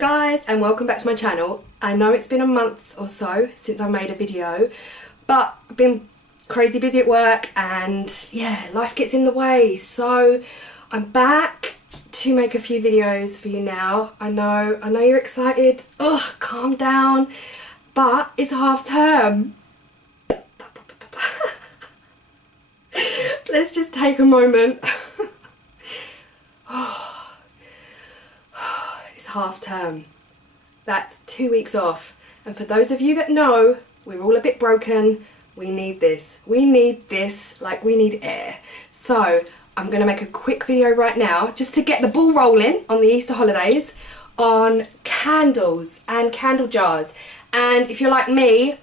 guys, and welcome back to my channel. I know it's been a month or so since I made a video, but I've been crazy busy at work and yeah, life gets in the way. So I'm back to make a few videos for you now. I know you're excited. Oh, calm down. But it's half term. Let's just take a moment. It's half term. That's 2 weeks off. And for those of you that know, we're all a bit broken. We need this. We need this like we need air. So I'm going to make a quick video right now just to get the ball rolling on the Easter holidays on candles and candle jars. And if you're like me,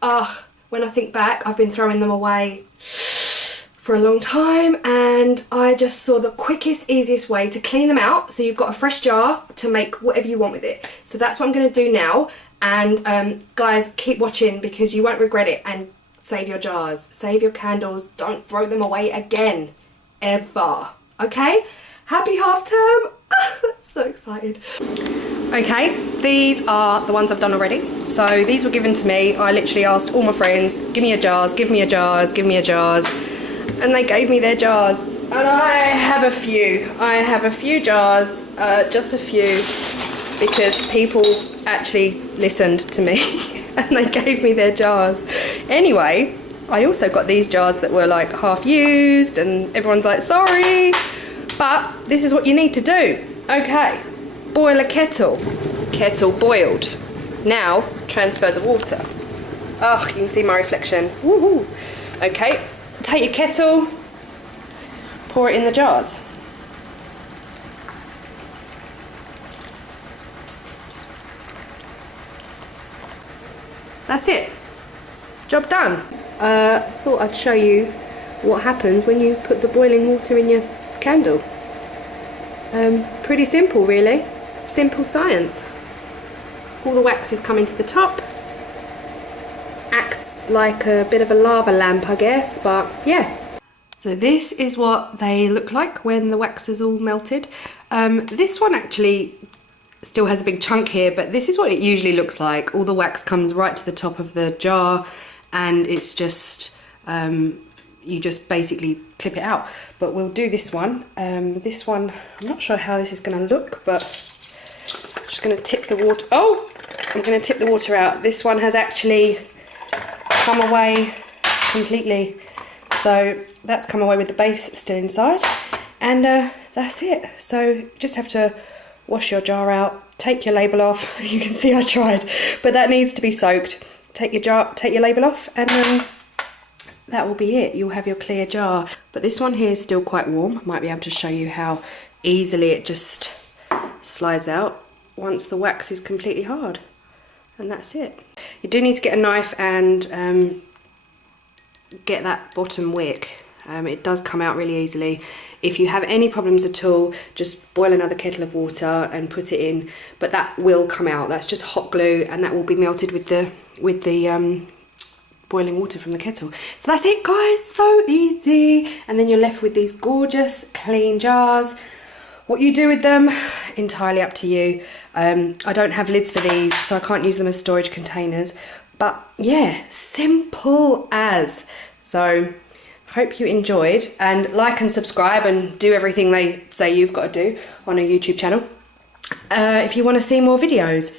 when I think back, I've been throwing them away for a long time, and I just saw the quickest, easiest way to clean them out so you've got a fresh jar to make whatever you want with it. So that's what I'm going to do now. And guys, keep watching because you won't regret it, and save your jars, save your candles, don't throw them away again, ever. Okay? Happy half term. So excited. Okay, these are the ones I've done already. So these were given to me. I literally asked all my friends, give me your jars, give me your jars, give me your jars. And they gave me their jars. And I have a few. I have a few jars, just a few, because people actually listened to me and they gave me their jars. Anyway, I also got these jars that were like half used and everyone's like, sorry. But this is what you need to do. Okay, boil a kettle. Kettle boiled. Now, transfer the water. Oh, you can see my reflection. Woohoo. Okay, take your kettle, pour it in the jars. That's it. Job done. Thought I'd show you what happens when you put the boiling water in your candle. Pretty simple, really. Simple science. All the wax is coming to the top. Acts like a bit of a lava lamp, I guess, but yeah. So this is what they look like when the wax is all melted. This one actually still has a big chunk here, but this is what it usually looks like. All the wax comes right to the top of the jar, and it's just you just basically clip it out. But we'll do this one. This one, I'm not sure how this is going to look, but I'm just going to tip the water. Oh, I'm going to tip the water out. This one has actually come away completely. So that's come away with the base still inside, and that's it. So just have to wash your jar out, take your label off. You can see I tried, but that needs to be soaked. Take your label off, and that will be it. You'll have your clear jar. But this one here is still quite warm. I might be able to show you how easily it just slides out once the wax is completely hard. And that's it. You do need to get a knife and get that bottom wick. It does come out really easily. If you have any problems at all, just boil another kettle of water and put it in, but that will come out. That's just hot glue, and that will be melted with the boiling water from the kettle. So that's it, guys, so easy. And then you're left with these gorgeous clean jars. What you do with them, entirely up to you. I don't have lids for these, so I can't use them as storage containers. But yeah, simple as. So hope you enjoyed, and like and subscribe and do everything they say you've got to do on a YouTube channel if you want to see more videos.